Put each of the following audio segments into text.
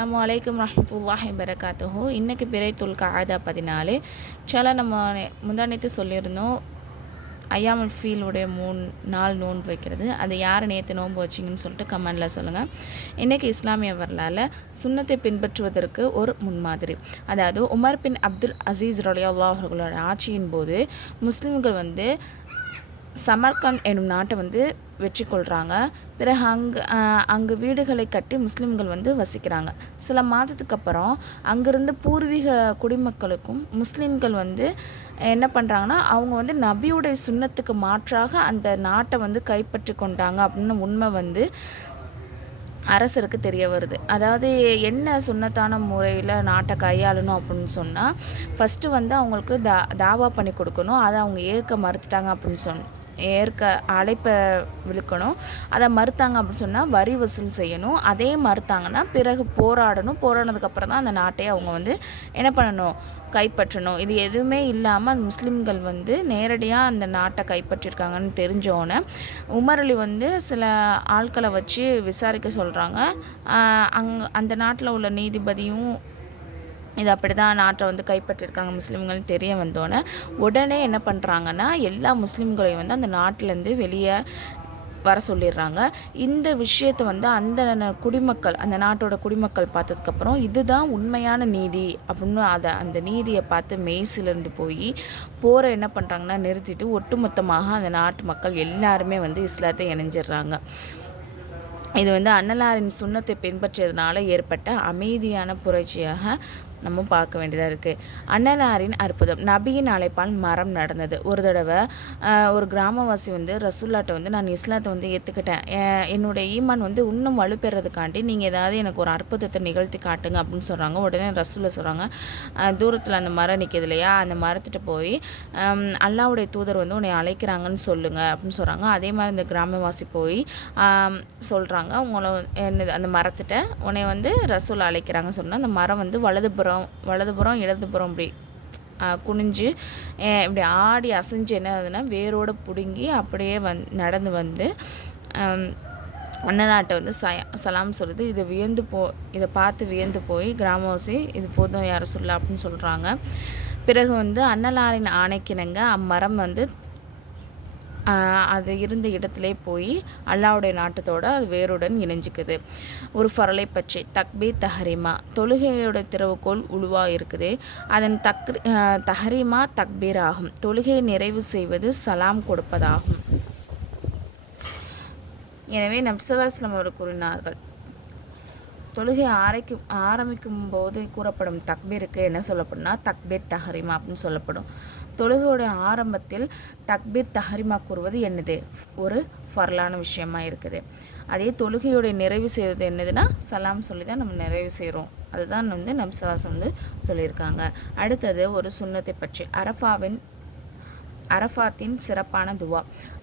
அஸ்ஸலாமு அலைக்கும் ரஹ்மத்துல்லாஹி வரகாத்துஹு. இன்றைக்கி பிறைத்துல் கஅதா 14. இன்ஷால்லா நம்ம முந்தானேத்து சொல்லியிருந்தோம் ஐயாமுல் ஃபீலுடைய 3 நாள் நோன்பு வைக்கிறது. அது யார் நேற்று நோன்பு வச்சிங்கன்னு சொல்லிட்டு கமெண்டில் சொல்லுங்கள். இன்றைக்கி இஸ்லாமிய வரலாறு சுன்னத்தை பின்பற்றுவதற்கு ஒரு முன்மாதிரி. அதாவது உமர் பின் அப்துல் அசீஸ் ரலியல்லாஹு அவர்களோட ஆட்சியின் போது முஸ்லீம்கள் சமர்கண்ட் என்னும் நாட்டை வெற்றி கொள்கிறாங்க. பிறகு அங்கு வீடுகளை கட்டி முஸ்லீம்கள் வசிக்கிறாங்க. சில மாதத்துக்கு அப்புறம் அங்கிருந்த பூர்வீக குடிமக்களுக்கும் முஸ்லீம்கள் என்ன பண்ணுறாங்கன்னா, அவங்க நபியுடைய சுன்னத்துக்கு மாற்றாக அந்த நாட்டை கைப்பற்றி கொண்டாங்க அப்படின்னு உண்மை அரசருக்கு தெரிய வருது. அதாவது என்ன சுன்னத்தான முறையில் நாட்டை கையாளணும் அப்படின்னு சொன்னால், ஃபஸ்ட்டு அவங்களுக்கு தாவா பண்ணி கொடுக்கணும். அதை அவங்க ஏற்க மறுத்துட்டாங்க அப்படின்னு ஏற்க அழைப்பை விழுக்கணும். அதை மறுத்தாங்க அப்படின்னு சொன்னால் வரி வசூல் செய்யணும். அதே மறுத்தாங்கன்னா பிறகு போராடணும். போராடினதுக்கப்புறம் தான் அந்த நாட்டையே அவங்க என்ன பண்ணணும், கைப்பற்றணும். இது எதுவுமே இல்லாமல் அந்த முஸ்லீம்கள் நேரடியாக அந்த நாட்டை கைப்பற்றிருக்காங்கன்னு தெரிஞ்சோன்னே உமர் அலி சில ஆட்களை வச்சு விசாரிக்க சொல்கிறாங்க. அந்த நாட்டில் உள்ள நீதிபதியும் இது அப்படி தான் நாட்டை கைப்பற்றிருக்காங்க முஸ்லீம்கள்னு தெரிய வந்தோன்னே உடனே என்ன பண்ணுறாங்கன்னா, எல்லா முஸ்லீம்களையும் அந்த நாட்டிலேருந்து வெளியே வர சொல்லிடுறாங்க. இந்த விஷயத்தை அந்த குடிமக்கள், அந்த நாட்டோட குடிமக்கள் பார்த்ததுக்கப்புறம் இதுதான் உண்மையான நீதி அப்படின்னு அந்த நீதியை பார்த்து மெய்சிலிருந்து போய் போரை என்ன பண்ணுறாங்கன்னா நிறுத்திட்டு ஒட்டுமொத்தமாக அந்த நாட்டு மக்கள் எல்லாருமே இஸ்லாத்தை இணைஞ்சிடுறாங்க. இது அன்னலாரின் சுன்னத்தை பின்பற்றியதுனால ஏற்பட்ட அமைதியான புரட்சியாக நம்ம பார்க்க வேண்டியதாக இருக்குது. அன்னலாரின் அற்புதம். நபியின் அழைப்பால் மரம் நடந்தது. ஒரு தடவை ஒரு கிராமவாசி ரசூல்லாட்ட நான் இஸ்லாத்தை ஏற்றுக்கிட்டேன், என்னுடைய ஈமான் இன்னும் வலுப்பெறதுக்காண்டி நீங்கள் ஏதாவது எனக்கு ஒரு அற்புதத்தை நிகழ்த்தி காட்டுங்க அப்படின்னு சொல்கிறாங்க. உடனே ரசூல்லா சொல்கிறாங்க, தூரத்தில் அந்த மரம் நிற்கிது இல்லையா, அந்த மரத்துட்டு போய் அல்லாஹ்வுடைய தூதர் உன்னை அழைக்கிறாங்கன்னு சொல்லுங்கள் அப்படின்னு சொல்கிறாங்க. அதே மாதிரி இந்த கிராமவாசி போய் சொல்கிறாங்க, உங்களை அந்த மரத்துட்ட உன்னை ரசூல் அழைக்கிறாங்கன்னு சொன்னால் அந்த மரம் வலதுபுறம் இடதுபுறம் இப்படி குனிஞ்சு இப்படி ஆடி அசைஞ்சு என்ன ஆகுதுன்னா வேரோடு பிடுங்கி அப்படியே நடந்து அண்ணநாட்டை சலாம் சொல்லுது. இதை பார்த்து வியந்து போய் கிராமவாசி இது போதும் யாரை சொல்ல அப்படின்னு சொல்கிறாங்க. பிறகு அன்னலாரின் ஆணைக்கிணங்க அம்மரம் அது இருந்த இடத்துல போய் அல்லாவுடைய நாட்டத்தோடு அது வேருடன் இணைஞ்சிக்குது. ஒரு ஃபரலை பற்றி தக்பீர் தஹரீமா, தொழுகையோட திறவுகோல் உழுவாக இருக்குது. அதன் தஹரீமா தக்பீர் ஆகும். தொழுகையை நிறைவு செய்வது சலாம் கொடுப்பதாகும். எனவே நபி ஸல்லல்லாஹு அலைஹி வஸல்லம் அவர்கள் கூறினார்கள், தொழுகை ஆரம்பிக்கும் போது கூறப்படும் தக்பீருக்கு என்ன சொல்லப்படும்னா தக்பீர் தஹரீமா அப்படின்னு சொல்லப்படும். தொழுகையோடைய ஆரம்பத்தில் தக்பீர் தஹரீமா கூறுவது என்னது, ஒரு ஃபர்லான விஷயமா இருக்குது. அதே தொழுகையோடைய நிறைவு செய்வது என்னதுன்னா சலாம் சொல்லி தான் நம்ம நிறைவு செய்கிறோம். அதுதான் நபி ஸல்லல்லாஹு அலைஹி வஸல்லம் சொல்லியிருக்காங்க. அடுத்தது ஒரு சுன்னத்தை பற்றி அரஃபாத்தின் சிறப்பான துவா.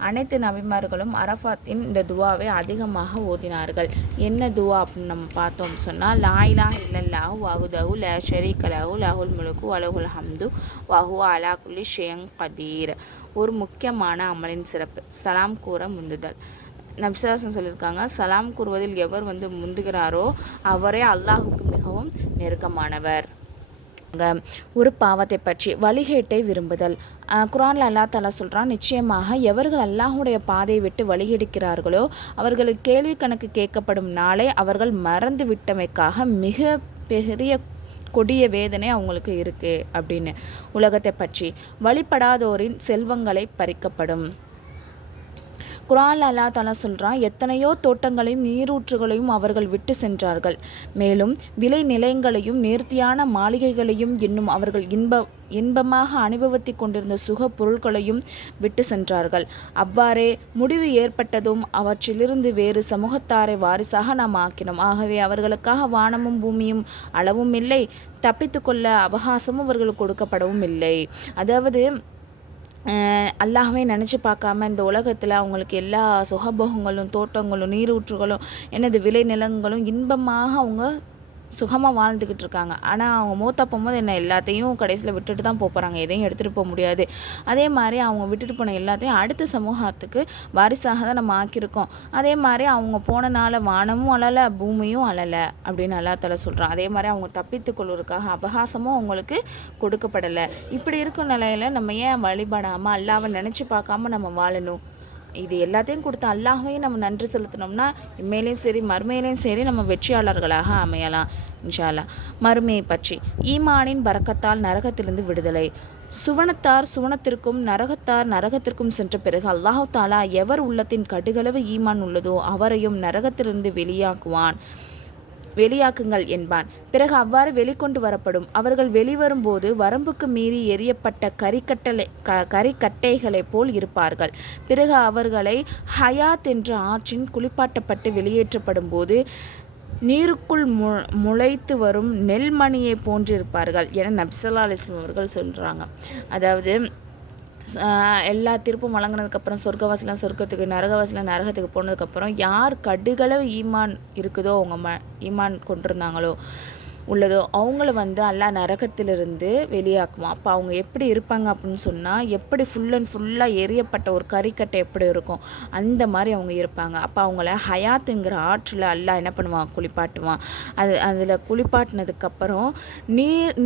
அனைத்து நபிமார்களும் அரஃபாத்தின் இந்த துவாவை அதிகமாக ஓதினார்கள். என்ன துவா அப்படின்னு நம்ம பார்த்தோம் சொன்னால், லா இலாஹ இல்லல்லாஹு வஹ்தஹு லா ஷரீக லஹு லஹுல் முல்கு வலஹுல் ஹம்து வஹுவ அலா குல்லி ஷைஇன் கதீர். ஒரு முக்கியமான அமலின் சிறப்பு சலாம் கூற முந்துதல். நபி ஸல்லல்லாஹு அலைஹி வஸல்லம் சொல்லியிருக்காங்க, சலாம் கூறுவதில் எவர் முந்துகிறாரோ அவரே அல்லாஹுக்கு மிகவும் நெருக்கமானவர். ஒரு பாவத்தை பற்றி வழிகேட்டை விரும்புதல். குர்ஆன்ல அல்லாஹ் தஆலா சொல்கிறான், நிச்சயமாக எவர்கள் அல்லாஹ்வுடைய பாதையை விட்டு வழிகெடுக்கிறார்களோ அவர்களுக்கு கேள்வி கணக்கு கேட்கப்படும் நாளை அவர்கள் மறந்து விட்டமைக்காக மிக பெரிய கொடிய வேதனை அவங்களுக்கு இருக்குது அப்படின்னு. உலகத்தை பற்றி வழிபடாதோரின் செல்வங்களை பறிக்கப்படும். குர்ஆன்ல அல்லாஹ் தஆலா சொல்கிறான், எத்தனையோ தோட்டங்களையும் நீரூற்றுகளையும் அவர்கள் விட்டு சென்றார்கள். மேலும் விளை நிலையங்களையும் நேர்த்தியான மாளிகைகளையும் இன்னும் அவர்கள் இன்பமாக அனுபவித்து கொண்டிருந்த சுக பொருட்களையும் விட்டு சென்றார்கள். அவ்வாறே முடிவு ஏற்பட்டதும் அவற்றிலிருந்து வேறு சமூகத்தாரை வாரிசாக நாம் ஆக்கினோம். ஆகவே அவர்களுக்காக வானமும் பூமியும் அளவும் இல்லை, தப்பித்து கொள்ள அவகாசமும் அவர்களுக்கு கொடுக்கப்படவும் இல்லை. அதாவது அல்லாஹ்வே நினச்சி பார்க்காம இந்த உலகத்தில் அவங்களுக்கு எல்லா சுகபோகங்களும் தோட்டங்களும் நீரூற்றுகளும் விளை நிலங்களும் இன்பமாக அவங்க சுகமாக வாழ்ந்துக்கிட்டு இருக்காங்க. ஆனால் அவங்க மூத்தா போகும்போது என்ன எல்லாத்தையும் கடைசியில் விட்டுட்டு தான் போகிறாங்க, எதையும் எடுத்துகிட்டு போக முடியாது. அதே மாதிரி அவங்க விட்டுட்டு போன எல்லாத்தையும் அடுத்த சமூகத்துக்கு வாரிசாக தான் நம்ம ஆக்கியிருக்கோம். அதே மாதிரி அவங்க போனனால வானமும் அழலை பூமியும் அழலை அப்படின்னு அல்லா தஆலா சொல்கிறான். அதே மாதிரி அவங்க தப்பித்து கொள்வதற்காக அவகாசமும் அவங்களுக்கு கொடுக்கப்படலை. இப்படி இருக்கும் நிலையில் நம்ம ஏன் வழிபடாமல் அல்லாவை நினச்சி பார்க்காம நம்ம வாழணும்? இது எல்லாத்தையும் கொடுத்த அல்லாஹ்வையும் நம்ம நன்றி செலுத்தினோம்னா இம்மையிலையும் சரி மறுமையிலையும் சரி நம்ம வெற்றியாளர்களாக அமையலாம் இன்ஷா அல்லாஹ். மறுமையை பற்றி ஈமானின் பரக்கத்தால் நரகத்திலிருந்து விடுதலை. சுவனத்தார் சுவனத்திற்கும் நரகத்தார் நரகத்திற்கும் சென்ற பிறகு அல்லாஹ் தாலா எவர் உள்ளத்தின் கடுகளவு ஈமான் உள்ளதோ அவரையும் நரகத்திலிருந்து வெளியாக்குங்கள் என்பான். பிறகு அவ்வாறு வெளிக்கொண்டு வரப்படும். அவர்கள் வெளிவரும்போது வரம்புக்கு மீறி எரியப்பட்ட கரிக்கட்டைகளைப் போல் இருப்பார்கள். பிறகு அவர்களை ஹயாத் என்ற ஆற்றின் குளிப்பாட்டப்பட்டு வெளியேற்றப்படும் போது நீருக்குள் முளைத்து வரும் நெல்மணியை போன்றிருப்பார்கள் என நபி ஸல்லல்லாஹு அலைஹி வஸல்லம் அவர்கள் சொல்கிறாங்க. அதாவது எல்லா தீர்ப்பும் வழங்கினதுக்கப்புறம் சொர்க்கவாசிலாம் சொர்க்கத்துக்கு நரகவாசிலாம் நரகத்துக்கு போனதுக்கப்புறம் யார் கடுகளவு ஈமான் இருக்குதோ அவங்க ஈமான் கொண்டிருந்தாங்களோ உள்ளதோ அவங்கள அல்லாஹ் நரகத்திலிருந்து வெளியாக்குவான். அப்போ அவங்க எப்படி இருப்பாங்க அப்படின்னு சொன்னால் எப்படி ஃபுல் அண்ட் ஃபுல்லாக எரியப்பட்ட ஒரு கறிக்கட்டை எப்படி இருக்கும் அந்த மாதிரி அவங்க இருப்பாங்க. அப்போ அவங்கள ஹயாத்துங்கிற ஆற்றில் அல்லாஹ் என்ன பண்ணுவான், குளிப்பாட்டுவான். அதில் குளிப்பாட்டினதுக்கப்புறம்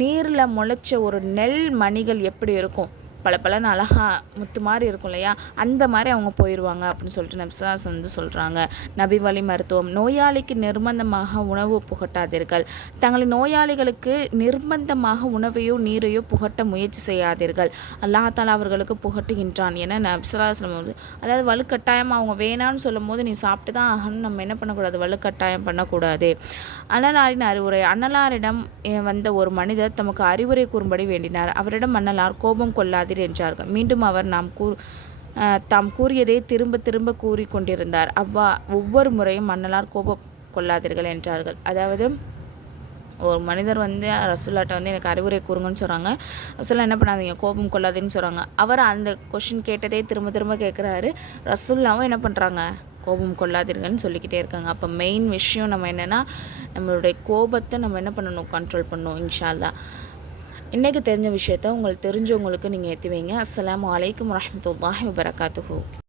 நீரில் முளைச்ச ஒரு நெல் மணிகள் எப்படி இருக்கும், பலன்னு அழகா முத்து மாதிரி இருக்கும் இல்லையா, அந்த மாதிரி அவங்க போயிடுவாங்க அப்படின்னு சொல்லிட்டு நபிசாஸ் சொல்கிறாங்க. நபி வழி மருத்துவம். நோயாளிக்கு நிர்பந்தமாக உணவு புகட்டாதீர்கள். தங்களின் நோயாளிகளுக்கு நிர்பந்தமாக உணவையோ நீரையோ புகட்ட முயற்சி செய்யாதீர்கள். அல்லாஹ் தஆலா அவர்களுக்கு புகட்டுகின்றான் என நபிசாஸ் அதாவது வலுக்கட்டாயம் அவங்க வேணான்னு சொல்லும் போது நீ சாப்பிட்டு தான் ஆகணும், நம்ம என்ன பண்ணக்கூடாது, வலுக்கட்டாயம் பண்ணக்கூடாது. அன்னலாரின் அறிவுரை. அன்னலாரிடம் வந்த ஒரு மனிதர் தமக்கு அறிவுரை கூறும்படி வேண்டினார். அவரிடம் அன்னலார் கோபம் கொள்ளாதீர் என்றார்கள். மீண்டும் அவர் தாம் கூறியதை திரும்ப திரும்ப கூறி கொண்டிருந்தார். ஒவ்வொரு முறையும் அன்னலார் கோபம் கொள்ளாதீர்கள் என்றார்கள். அதாவது ஒரு மனிதர் ரசூல்லாட்ட எனக்கு அறிவுரை கூறுங்கன்னு சொல்கிறாங்க. ரசூல்லா என்ன பண்ணாதீங்க, கோபம் கொள்ளாதீங்கன்னு சொல்கிறாங்க. அவர் அந்த கொஷின் கேட்டதே திரும்ப திரும்ப கேட்குறாரு. ரசூல்லாவும் என்ன பண்ணுறாங்க, கோபம் கொள்ளாதீர்கள்னு சொல்லிக்கிட்டே இருக்காங்க. அப்போ மெயின் விஷயம் நம்ம என்னென்னா நம்மளுடைய கோபத்தை நம்ம என்ன பண்ணணும், கண்ட்ரோல் பண்ணணும் இன்ஷா அல்லாஹ். இன்றைக்கு தெரிஞ்ச விஷயத்த உங்களுக்கு தெரிஞ்சவங்களுக்கு நீங்கள் ஏற்றி வைங்க. அஸ்ஸலாமு அலைக்கும் வரஹ்மத்துல்லாஹி வபரகாத்துஹு.